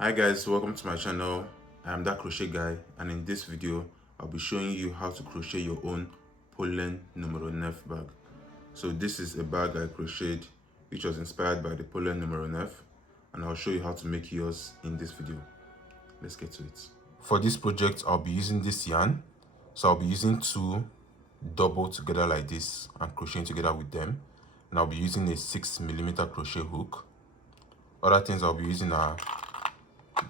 Hi guys, welcome to my channel. I am that crochet guy, and in this video I'll be showing you how to crochet your own Polène Numéro Neuf bag. So this is a bag I crocheted which was inspired by the Polène Numéro Neuf, and I'll show you how to make yours in this video. Let's get to it. For this project I'll be using this yarn, so I'll be using two double together like this and crocheting together with them, and I'll be using a 6mm crochet hook. Other things I'll be using are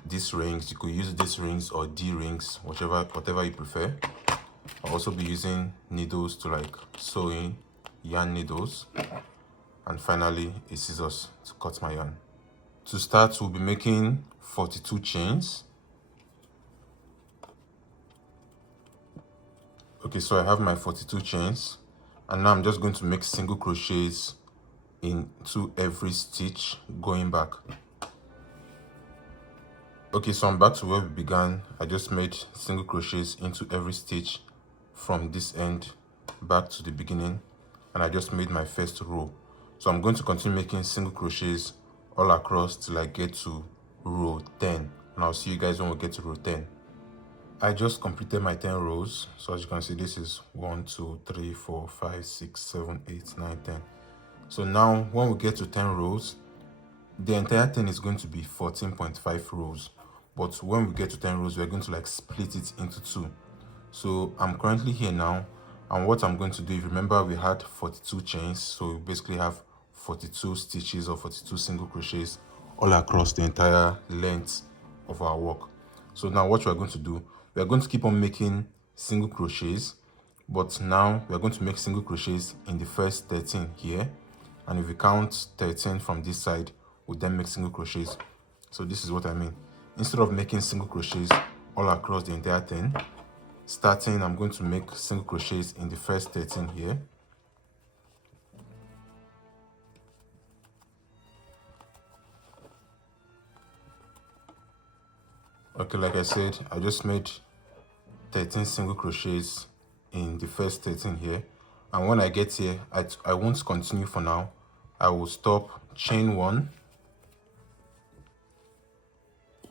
these rings. You could use these rings or D rings, whatever you prefer. I'll also be using needles to like sew in, yarn needles, and finally a scissors to cut my yarn. To start, we'll be making 42 chains. Okay, so I have my 42 chains, and now I'm just going to make single crochets into every stitch going back. Okay, so I'm back to where we began. I just made single crochets into every stitch from this end back to the beginning, and I just made my first row. So I'm going to continue making single crochets all across till I get to row 10, and I'll see you guys when we get to row 10. I just completed my 10 rows. So as you can see, this is 1 2 3 4 5 6 7 8 9 10. So now when we get to 10 rows, the entire thing is going to be 14.5 rows. But when we get to 10 rows, we're going to like split it into two. So I'm currently here now, and what I'm going to do, if you remember, we had 42 chains, so we basically have 42 stitches or 42 single crochets all across the entire length of our work. So now what we're going to do, we're going to keep on making single crochets, but now we're going to make single crochets in the first 13 here, and if we count 13 from this side, we'll then make single crochets. So this is what I mean. Instead of making single crochets all across the entire thing, starting, I'm going to make single crochets in the first 13 here. Okay, like I said, I just made 13 single crochets in the first 13 here, and when I get here, I won't continue for now. I will stop, chain one,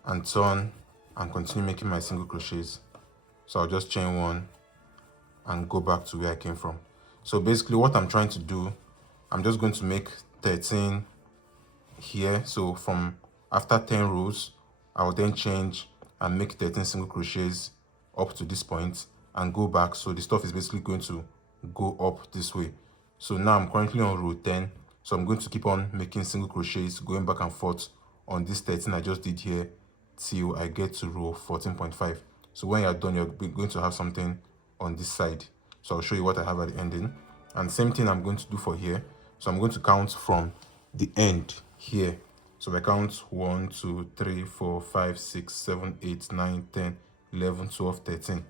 and turn and continue making my single crochets. So I'll just chain one and go back to where I came from. So basically what I'm trying to do, I'm just going to make 13 here. So from after 10 rows, I will then change and make 13 single crochets up to this point and go back. So the stuff is basically going to go up this way. So now I'm currently on row 10. So I'm going to keep on making single crochets going back and forth on this 13 I just did here till I get to row 14.5. So when you're done, you're going to have something on this side. So I'll show you what I have at the ending. And same thing I'm going to do for here. So I'm going to count from the end here. So I count 1 2 3 4 5 6 7 8 9 10 11 12 13.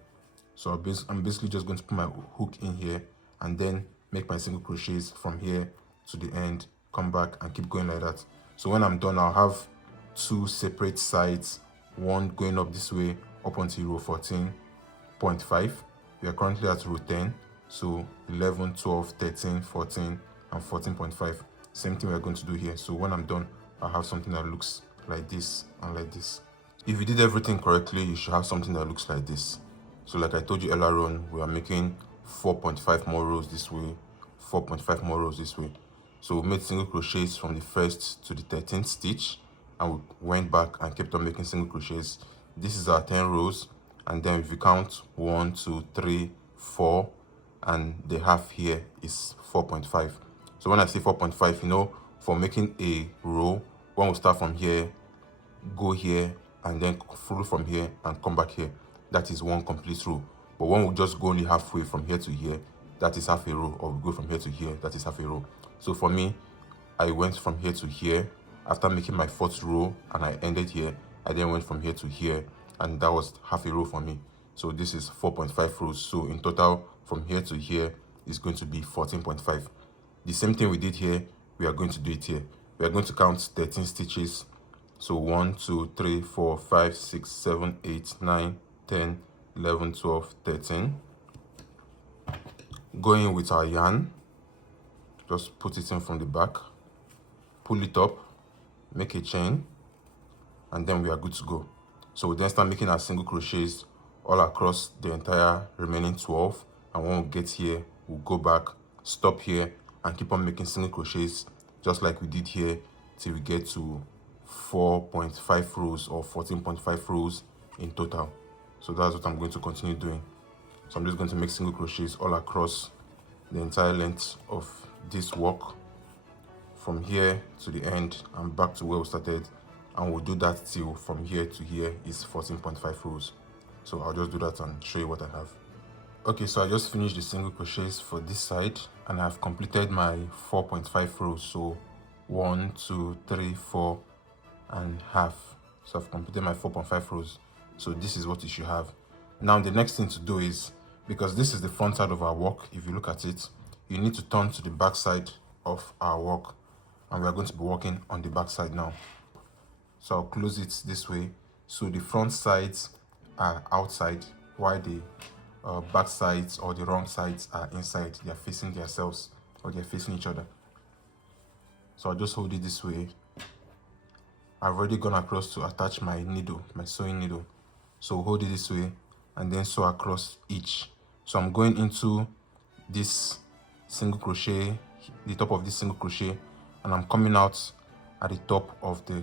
So I'm basically just going to put my hook in here and then make my single crochets from here to the end, come back and keep going like that. So when I'm done, I'll have two separate sides, one going up this way up until row 14.5. We are currently at row 10, so 11 12 13 14 and 14.5. Same thing we're going to do here. So when I'm done, I'll have something that looks like this and like this. If you did everything correctly, you should have something that looks like this. So like I told you earlier on, we are making 4.5 more rows this way, 4.5 more rows this way. So we made single crochets from the first to the 13th stitch, and we went back and kept on making single crochets. This is our 10 rows, and then if you count 1 2 3 4, and the half here is 4.5. So when I say 4.5, you know, for making a row, when we start from here, go here, and then through from here and come back here, that is one complete row. But when we just go only halfway from here to here, that is half a row. Or we go from here to here, that is half a row. So for me, I went from here to here after making my fourth row, and I ended here. I then went from here to here, and that was half a row for me. So this is 4.5 rows. So in total, from here to here is going to be 14.5. The same thing we did here, we are going to do it here. We are going to count 13 stitches. So 1 2 3 4 5 6 7 8 9 10 11 12 13. Going with our yarn, just put it in from the back, pull it up, make a chain, and then we are good to go. So we then start making our single crochets all across the entire remaining 12, and when we get here, we'll go back, stop here, and keep on making single crochets just like we did here till we get to 4.5 rows or 14.5 rows in total. So that's what I'm going to continue doing. So I'm just going to make single crochets all across the entire length of this work, from here to the end and back to where we started, and we'll do that till from here to here is 14.5 rows. So I'll just do that and show you what I have. Okay, so I just finished the single crochets for this side, and I've completed my 4.5 rows. So 1, 2, 3, 4 and half. So I've completed my 4.5 rows. So this is what you should have. Now the next thing to do is, because this is the front side of our work, if you look at it, you need to turn to the back side of our work, and we are going to be working on the back side now. So I'll close it this way, so the front sides are outside while the back sides or the wrong sides are inside. They are facing themselves, or they are facing each other. So I'll just hold it this way. I've already gone across to attach my needle, my sewing needle. So hold it this way and then sew across each. So I'm going into this single crochet, the top of this single crochet, and I'm coming out at the top of the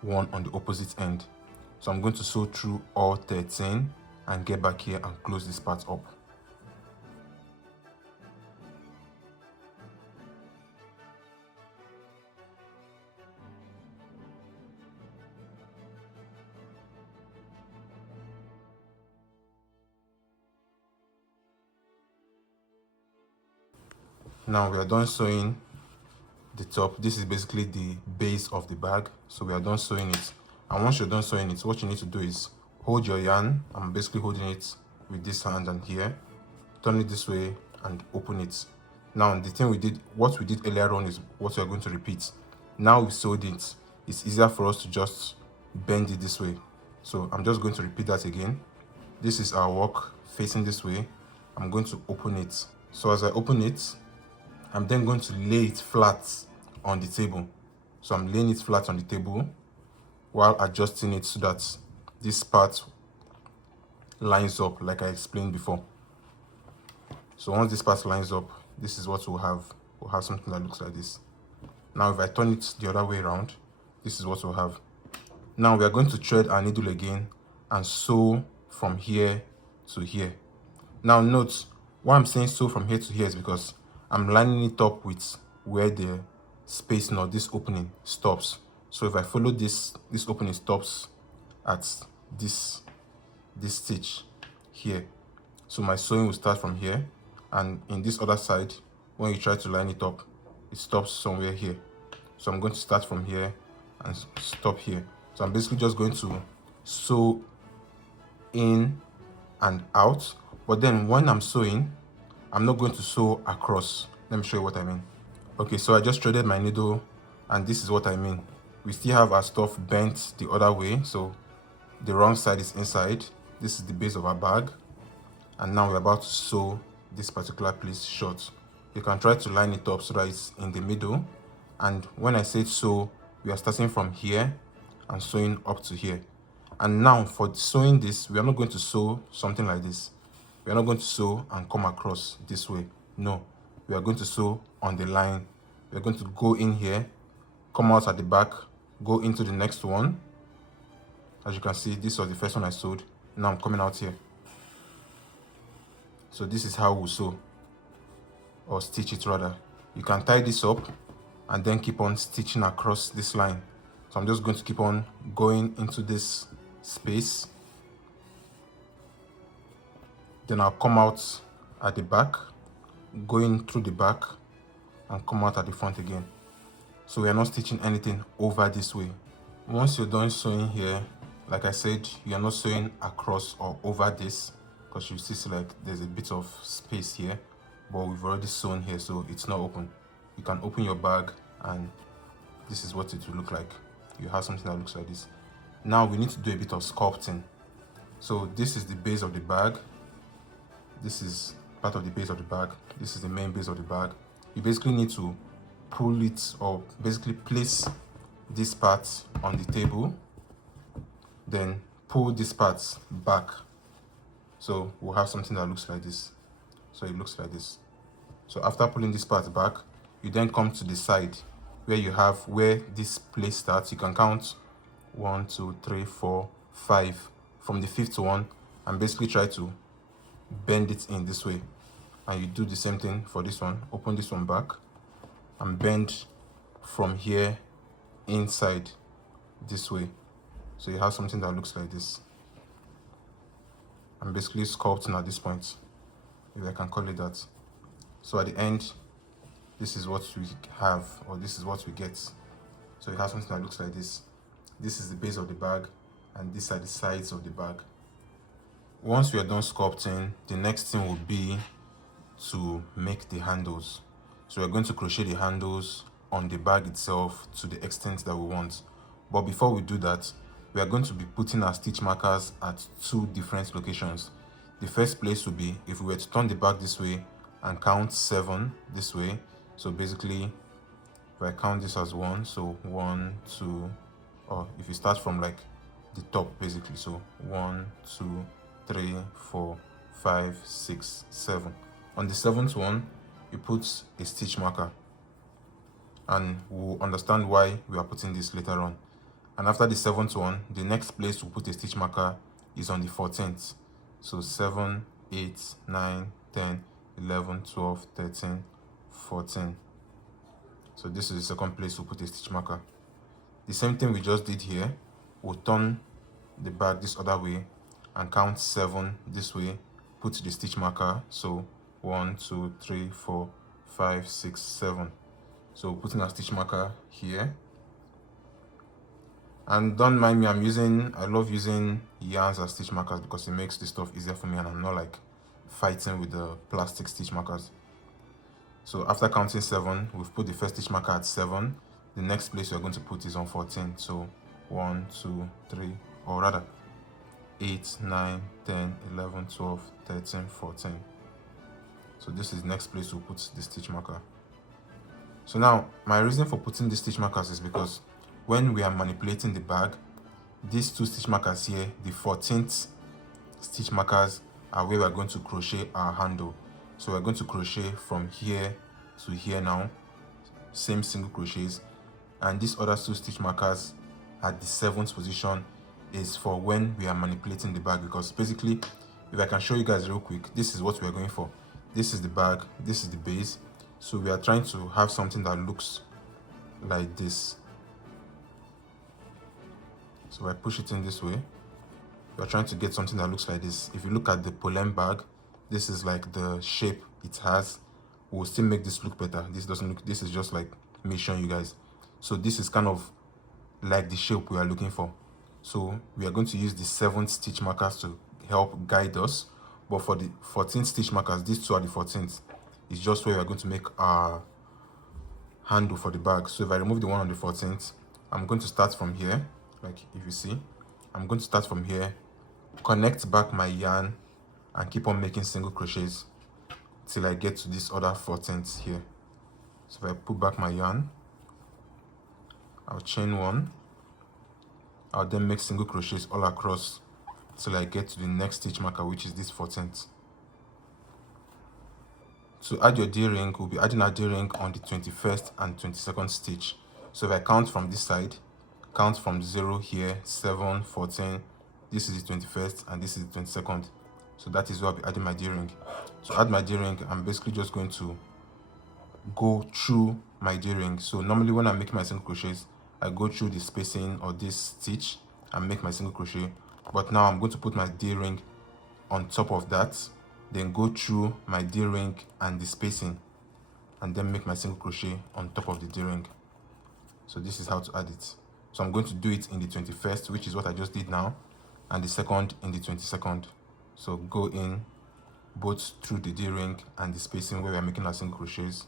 one on the opposite end. So I'm going to sew through all 13 and get back here and close this part up. Now we are done sewing the top. This is basically the base of the bag. So we are done sewing it. And once you're done sewing it, what you need to do is hold your yarn. I'm basically holding it with this hand and here. Turn it this way and open it. Now the thing we did, what we did earlier on is what we are going to repeat. Now we've sewed it, it's easier for us to just bend it this way. So I'm just going to repeat that again. This is our work facing this way. I'm going to open it. So as I open it, I'm then going to lay it flat on the table. So I'm laying it flat on the table while adjusting it so that this part lines up like I explained before. So once this part lines up, this is what we'll have. We'll have something that looks like this. Now if I turn it the other way around, this is what we'll have. Now we are going to thread our needle again and sew from here to here. Now note, why I'm saying sew from here to here is because I'm lining it up with where the space, now this opening stops. So if I follow this opening stops at this stitch here. So my sewing will start from here, and in this other side, when you try to line it up, it stops somewhere here. So I'm going to start from here and stop here. So I'm basically just going to sew in and out, but then when I'm sewing, I'm not going to sew across. Let me show you what I mean. Okay, so I just threaded my needle, and this is what I mean. We still have our stuff bent the other way, so the wrong side is inside. This is the base of our bag, and now we're about to sew this particular place short. You can try to line it up so that it's in the middle, and when I say sew, we are starting from here and sewing up to here. And now for sewing this, we are not going to sew something like this. We are not going to sew and come across this way. No, we are going to sew on the line. We are going to go in here, come out at the back, go into the next one. As you can see, this was the first one I sewed. Now I'm coming out here. So this is how we sew, or stitch it rather. You can tie this up and then keep on stitching across this line. So I'm just going to keep on going into this space. Then I'll come out at the back, going through the back, and come out at the front again. So we are not stitching anything over this way. Once you're done sewing here, like I said, you are not sewing across or over this, because you see like there's a bit of space here, but we've already sewn here, so it's not open. You can open your bag and this is what it will look like. You have something that looks like this. Now we need to do a bit of sculpting. So this is the base of the bag. This is part of the base of the bag. This is the main base of the bag. You basically need to pull it, or basically place this part on the table then pull these parts back, so we'll have something that looks like this. So it looks like this. So after pulling this part back, you then come to the side where you have where this place starts. You can count 1, 2, 3, 4, 5 from the fifth one, and basically try to bend it in this way. And you do the same thing for this one. Open this one back and bend from here inside this way, so you have something that looks like this. I'm basically sculpting at this point, if I can call it that. So at the end, this is what we have, or this is what we get. So you have something that looks like this. This is the base of the bag, and these are the sides of the bag. Once we are done sculpting, the next thing will be to make the handles. So we're going to crochet the handles on the bag itself to the extent that we want. But before we do that, we are going to be putting our stitch markers at 2 different locations. The first place will be, if we were to turn the bag this way and count 7 this way, so basically if I count this as 1, so 1, 2, or if you start from like the top basically, so 1, 2, 3, 4, 5, 6, 7. On the 7th one, you put a stitch marker, and we'll understand why we are putting this later on. And after the 7th one, the next place we'll put a stitch marker is on the 14th. So 7, 8, 9, 10, 11, 12, 13, 14. So this is the second place we'll put a stitch marker. The same thing we just did here, we'll turn the bag this other way and count 7 this way, put the stitch marker, so 1, 2, 3, 4, 5, 6, 7. So putting a stitch marker here. And don't mind me, I love using yarns as stitch markers because it makes the stuff easier for me, and I'm not like fighting with the plastic stitch markers. So after counting 7, we've put the first stitch marker at 7. The next place we're going to put is on 14. So 1, 2, 3, or rather 8, 9, 10, 11, 12, 13, 14. So this is the next place we'll put the stitch marker. So now, my reason for putting these stitch markers is because when we are manipulating the bag, these 2 stitch markers here, the 14th stitch markers, are where we're going to crochet our handle. So we're going to crochet from here to here now, same single crochets, and these other 2 stitch markers at the 7th position is for when we are manipulating the bag. Because basically, if I can show you guys real quick, this is what we are going for. This is the bag, this is the base. So we are trying to have something that looks like this. So I push it in this way. We are trying to get something that looks like this. If you look at the Polene bag, this is like the shape it has. We'll still make this look better. This doesn't look, this is just like me showing you guys. So this is kind of like the shape we are looking for. So we are going to use the 7th stitch markers to help guide us. But for the 14th stitch markers, these 2 are the 14th. It's just where we are going to make our handle for the bag. So if I remove the one on the 14th, I'm going to start from here. Like if you see, I'm going to start from here, connect back my yarn, and keep on making single crochets till I get to this other 14th here. So if I put back my yarn, I'll chain 1. I'll then make single crochets all across till I get to the next stitch marker, which is this 14th. To add your D-ring, we'll be adding our D-ring on the 21st and 22nd stitch. So if I count from this side, count from 0 here, 7, 14, this is the 21st and this is the 22nd. So that is where I'll be adding my D-ring. To add my D-ring, I'm basically just going to go through my D-ring. So normally when I'm making my single crochets, I go through the spacing or this stitch and make my single crochet. But now I'm going to put my D-ring on top of that, then go through my D-ring and the spacing, and then make my single crochet on top of the D-ring. So this is how to add it. So I'm going to do it in the 21st, which is what I just did now, and the second in the 22nd. So go in both through the D-ring and the spacing where we are making our single crochets,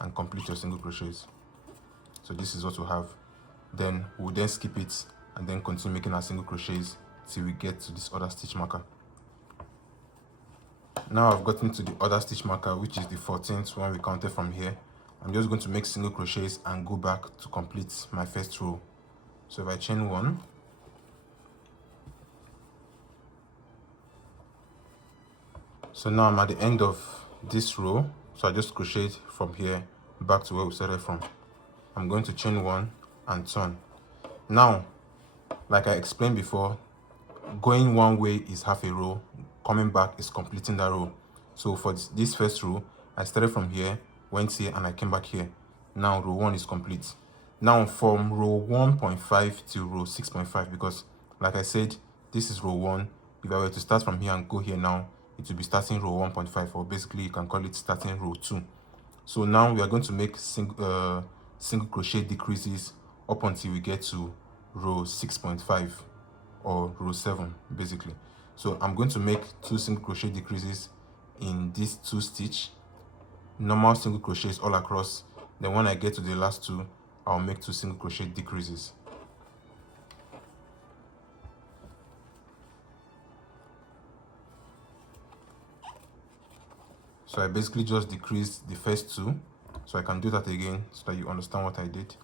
and complete your single crochets. So this is what we have. Then we'll then skip it and then continue making our single crochets till we get to this other stitch marker. Now I've gotten to the other stitch marker, which is the 14th when we counted from here. I'm just going to make single crochets and go back to complete my first row. So if I chain 1, So now I'm at the end of this row, so I just crocheted from here back to where we started from. I'm going to chain one and turn. Now, like I explained before, going one way is half a row, coming back is completing that row. So for this first row, I started from here, went here, and I came back here. Now row 1 is complete. Now from row 1.5 to row 6.5, because like I said, this is row 1. If I were to start from here and go here now, it will be starting row 1.5, or basically you can call it starting row 2. So now we are going to make single crochet decreases up until we get to row 6.5 or row 7 basically. So I'm going to make 2 single crochet decreases in these 2 stitch, normal single crochets all across. Then when I get to the last 2, I'll make 2 single crochet decreases. So I basically just decreased the first 2. So I can do that again so that you understand what I did.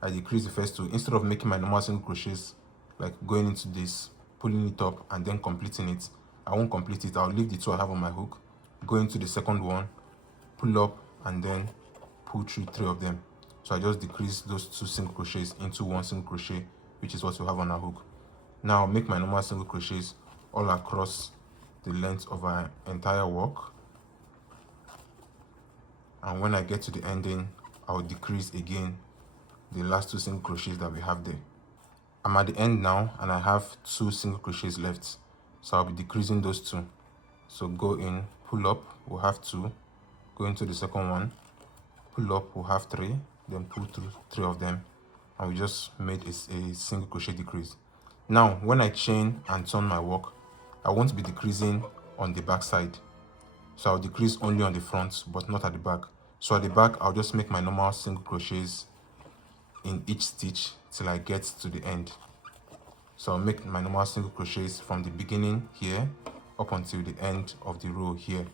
I decreased the first 2. Instead of making my normal single crochets, like going into this, pulling it up and then completing it, I won't complete it. I'll leave the 2 I have on my hook, go into the second one, pull up, and then pull through 3 of them. So I just decrease those 2 single crochets into 1 single crochet, which is what we have on our hook. Now I'll make my normal single crochets all across the length of our entire work. And when I get to the ending, I'll decrease again the last 2 single crochets that we have there. I'm at the end now and I have 2 single crochets left, so I'll be decreasing those 2. So go in, pull up, we'll have 2, go into the second one, pull up, we'll have 3, then pull through 3 of them, and we just made a single crochet decrease. Now when I chain and turn my work, I won't be decreasing on the back side, so I'll decrease only on the front but not at the back. So at the back, I'll just make my normal single crochets in each stitch till I get to the end. So I'll make my normal single crochets from the beginning here up until the end of the row here.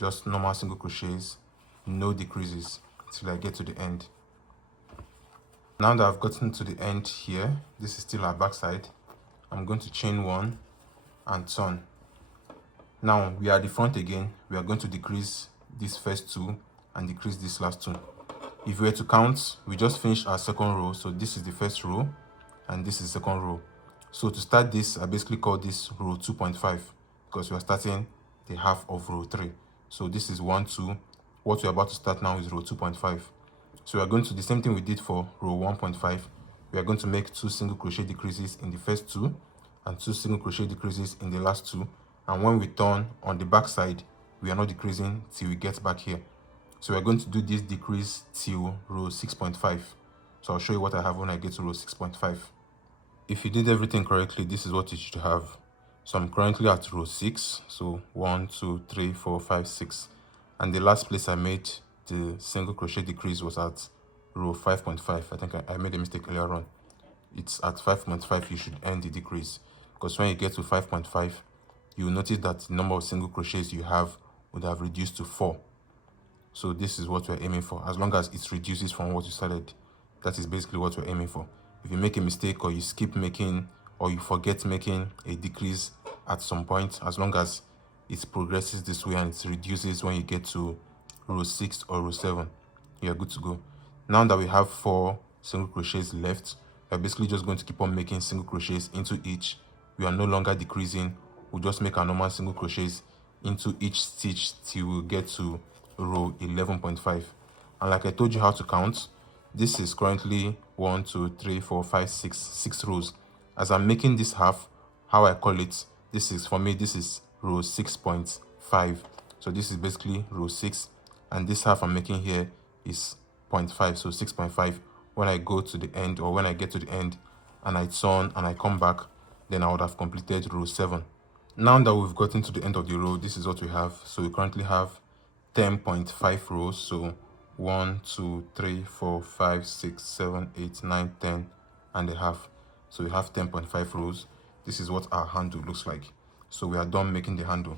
Just normal single crochets, no decreases till I get to the end. Now that I've gotten to the end here, this is still our back side, I'm going to chain 1 and turn. Now we are at the front again. We are going to decrease these first 2 and decrease this last 2. If we were to count, we just finished our second row, so this is the first row and this is the second row. So to start this, I basically call this row 2.5 because we are starting the half of row 3. So this is 1, 2. What we're about to start now is row 2.5. So we are going to do the same thing we did for row 1.5. We are going to make 2 single crochet decreases in the first 2 and 2 single crochet decreases in the last 2. And when we turn on the back side, we are not decreasing till we get back here. So we're going to do this decrease till row 6.5. So I'll show you what I have when I get to row 6.5. If you did everything correctly, this is what you should have. So I'm currently at row 6. So 1, 2, 3, 4, 5, 6. And the last place I made the single crochet decrease was at row 5.5. I think I made a mistake earlier on. It's at 5.5 you should end the decrease, because when you get to 5.5, you will notice that the number of single crochets you have would have reduced to 4. So this is what we're aiming for. As long as it reduces from what you started, that is basically what we're aiming for. If you make a mistake or you skip making or you forget making a decrease at some point, as long as it progresses this way and it reduces when you get to row 6 or row 7, you're good to go. Now that we have 4 single crochets left, we're basically just going to keep on making single crochets into each. We are no longer decreasing. We'll just make our normal single crochets into each stitch till we get to row 11.5. And like I told you how to count, this is currently 1, 2, 3, 4, 5, 6 rows. As I'm making this half, how I call it, this is, for me, this is row 6.5. So this is basically row 6, and this half I'm making here is 0.5, so 6.5. When I go to the end, or when I get to the end and I turn and I come back, then I would have completed row 7. Now that we've gotten to the end of the row, this is what we have. So we currently have 10.5 rows. So 1, 2, 3, 4, 5, 6, 7, 8, 9, 10 and a half. So we have 10.5 rows. This is what our handle looks like. So we are done making the handle.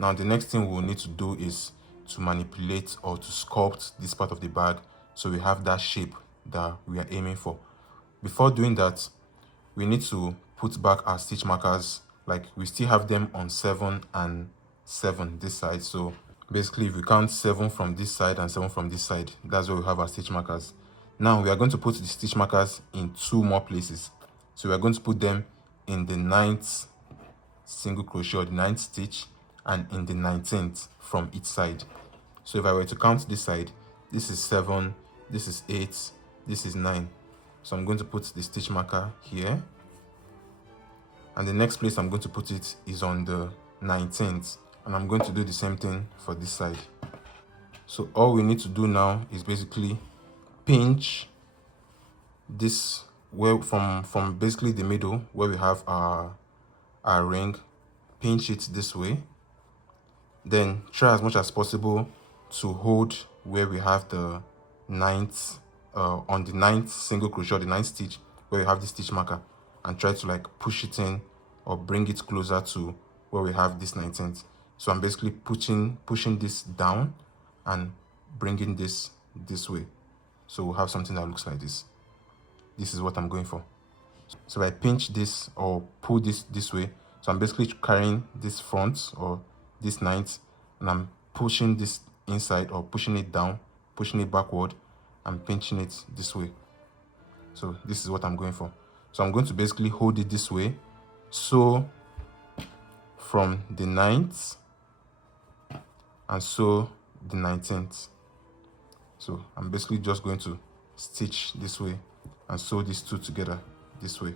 Now the next thing we'll need to do is to manipulate or to sculpt this part of the bag so we have that shape that we are aiming for. Before doing that, we need to put back our stitch markers. Like, we still have them on 7 and 7 this side. So basically, if we count 7 from this side and 7 from this side, that's where we have our stitch markers. Now we are going to put the stitch markers in 2 more places. So we are going to put them in the 9th single crochet or the 9th stitch, and in the 19th from each side. So if I were to count this side, this is 7, this is 8, this is 9. So I'm going to put the stitch marker here, and the next place I'm going to put it is on the 19th, and I'm going to do the same thing for this side. So all we need to do now is basically pinch this where from basically the middle where we have our ring, pinch it this way, then try as much as possible to hold where we have the 9th on the 9th single crochet or the 9th stitch where we have the stitch marker, and try to like push it in or bring it closer to where we have this 19th. So I'm basically pushing this down and bringing this way, so we'll have something that looks like this. This is what I'm going for. So if I pinch this or pull this way, so I'm basically carrying this front or this 9th, and I'm pushing this inside or pushing it down, pushing it backward, and pinching it this way. So this is what I'm going for. So I'm going to basically hold it this way, so from the 9th and so the 19th. So I'm basically just going to stitch this way and sew these two together this way.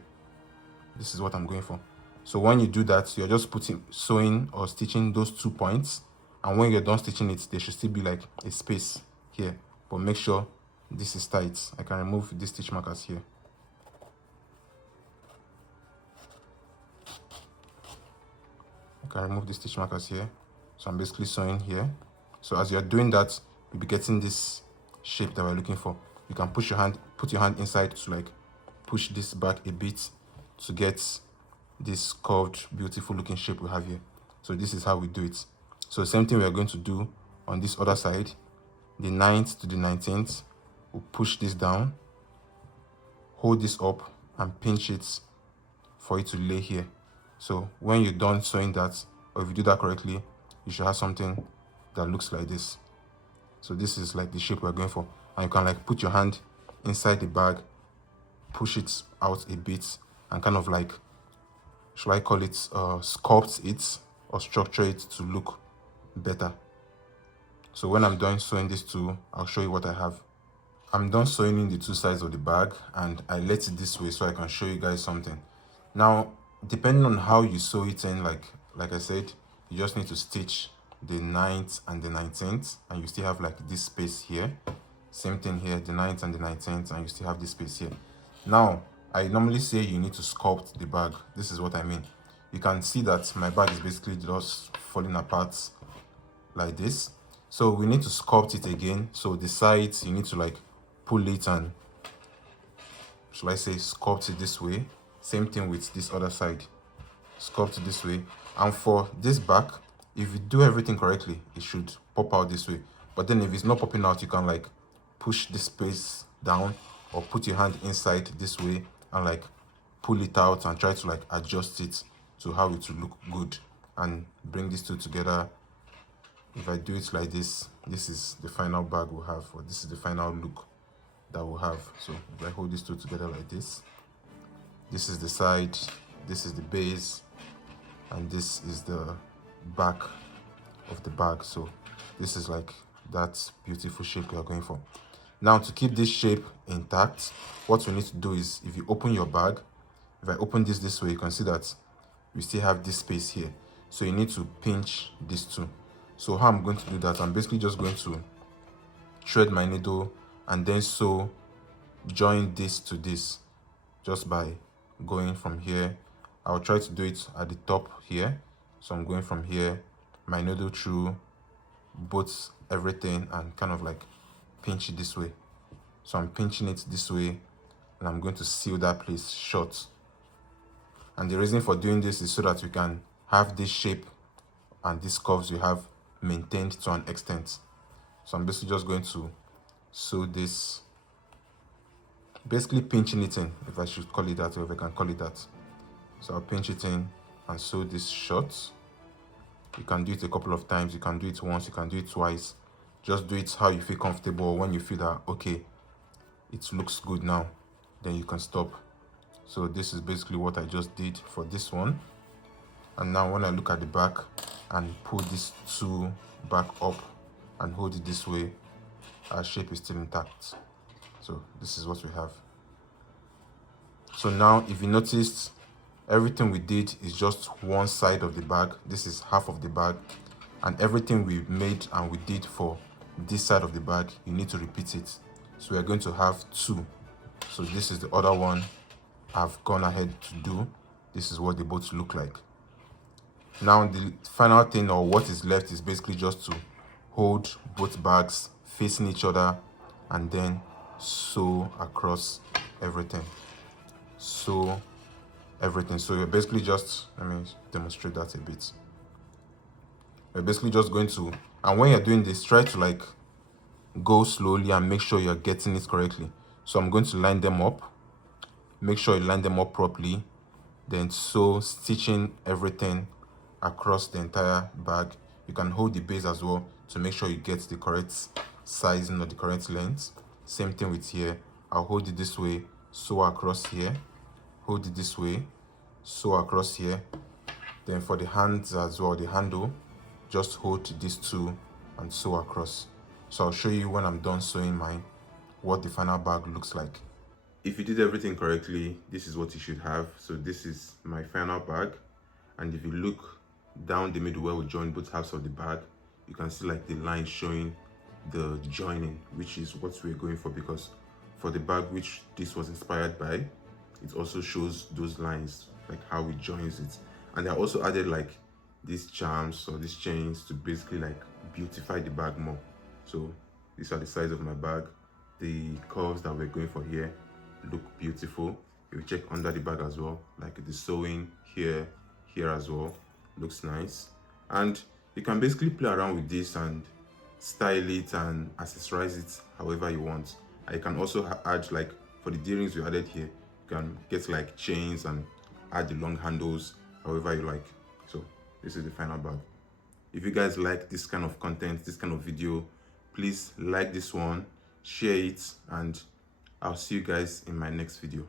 This is what I'm going for. So when you do that, you're just sewing or stitching those 2 points, and when you're done stitching it, there should still be like a space here, but make sure this is tight. I can remove these stitch markers here. So I'm basically sewing here. So as you're doing that, you'll be getting this shape that we're looking for. You can put your hand inside to like push this back a bit to get this curved, beautiful looking shape we have here. So this is how we do it. So same thing we are going to do on this other side. The 9th to the 19th, we'll push this down, hold this up, and pinch it for it to lay here. So when you're done sewing that, or if you do that correctly, you should have something that looks like this. So this is like the shape we're going for, and you can like put your hand inside the bag, push it out a bit, and kind of like, should I call it sculpt it or structure it to look better. So when I'm done sewing this too, I'll show you what I have. I'm done sewing in the 2 sides of the bag, and I let it this way so I can show you guys something. Now, depending on how you sew it in, like I said, you just need to stitch the 9th and the 19th, and you still have like this space here. Same thing here, the 9th and the 19th, and you still have this space here. Now, I normally say you need to sculpt the bag. This is what I mean. You can see that my bag is basically just falling apart like this. So we need to sculpt it again. So the sides, you need to like pull it and, should I say, sculpt it this way. Same thing with this other side. Sculpt it this way. And for this back, if you do everything correctly, it should pop out this way. But then if it's not popping out, you can like push this space down or put your hand inside this way and like pull it out and try to like adjust it to how it will look good and bring these two together. If I do it like this, this is the final bag we'll have, or this is the final look that we'll have. So if I hold these two together like this, this is the side, this is the base, and this is the back of the bag. So this is like that beautiful shape we are going for. Now, to keep this shape intact, what we need to do is, if you open your bag, if I open this way, you can see that we still have this space here. So you need to pinch these two. So how I'm going to do that, I'm basically just going to thread my needle and then join this to this just by going from here. I'll try to do it at the top here. So I'm going from here, my needle through both everything, and kind of like pinch it this way. So I'm pinching it this way, and I'm going to seal that place shut. And the reason for doing this is so that we can have this shape and these curves we have maintained to an extent. So I'm basically just going to sew this, basically pinching it in, if I should call it that, or if I can call it that. So I'll pinch it in and sew this shut. You can do it a couple of times, you can do it once, you can do it twice. Just do it how you feel comfortable. When you feel that okay, it looks good now, then you can stop. So this is basically what I just did for this one. And now when I look at the back and pull these two back up and hold it this way, our shape is still intact. So this is what we have. So now if you noticed, everything we did is just one side of the bag. This is half of the bag, and everything we made and we did for this side of the bag, you need to repeat it. So we are going to have two. So this is the other one I've gone ahead to do. This is what they both look like. Now the final thing, or what is left, is basically just to hold both bags facing each other and then sew across everything. Sew everything. So you're basically just, let me demonstrate that a bit. You're basically just going to, and when you're doing this, try to like go slowly and make sure you're getting it correctly. So I'm going to line them up. Make sure you line them up properly, then sew, stitching everything across the entire bag. You can hold the base as well to make sure you get the correct sizing or the correct length. Same thing with here. I'll hold it this way, sew across here, hold it this way, sew across here. Then for the hands as well, the handle, just hold these two and sew across. So I'll show you when I'm done sewing mine what the final bag looks like. If you did everything correctly, this is what you should have. So this is my final bag, and if you look down the middle where we join both halves of the bag, you can see like the line showing the joining, which is what we're going for, because for the bag which this was inspired by, it also shows those lines, like how it joins it. And I also added like these charms or these chains to basically like beautify the bag more. So these are the size of my bag. The curves that we're going for here look beautiful. If you check under the bag as well, like the sewing here as well, looks nice. And you can basically play around with this and style it and accessorize it however you want. And you can also add, like for the D-rings we added here, you can get like chains and add the long handles however you like. So this is the final bag. If you guys like this kind of content, this kind of video, please like this one, share it, and I'll see you guys in my next video.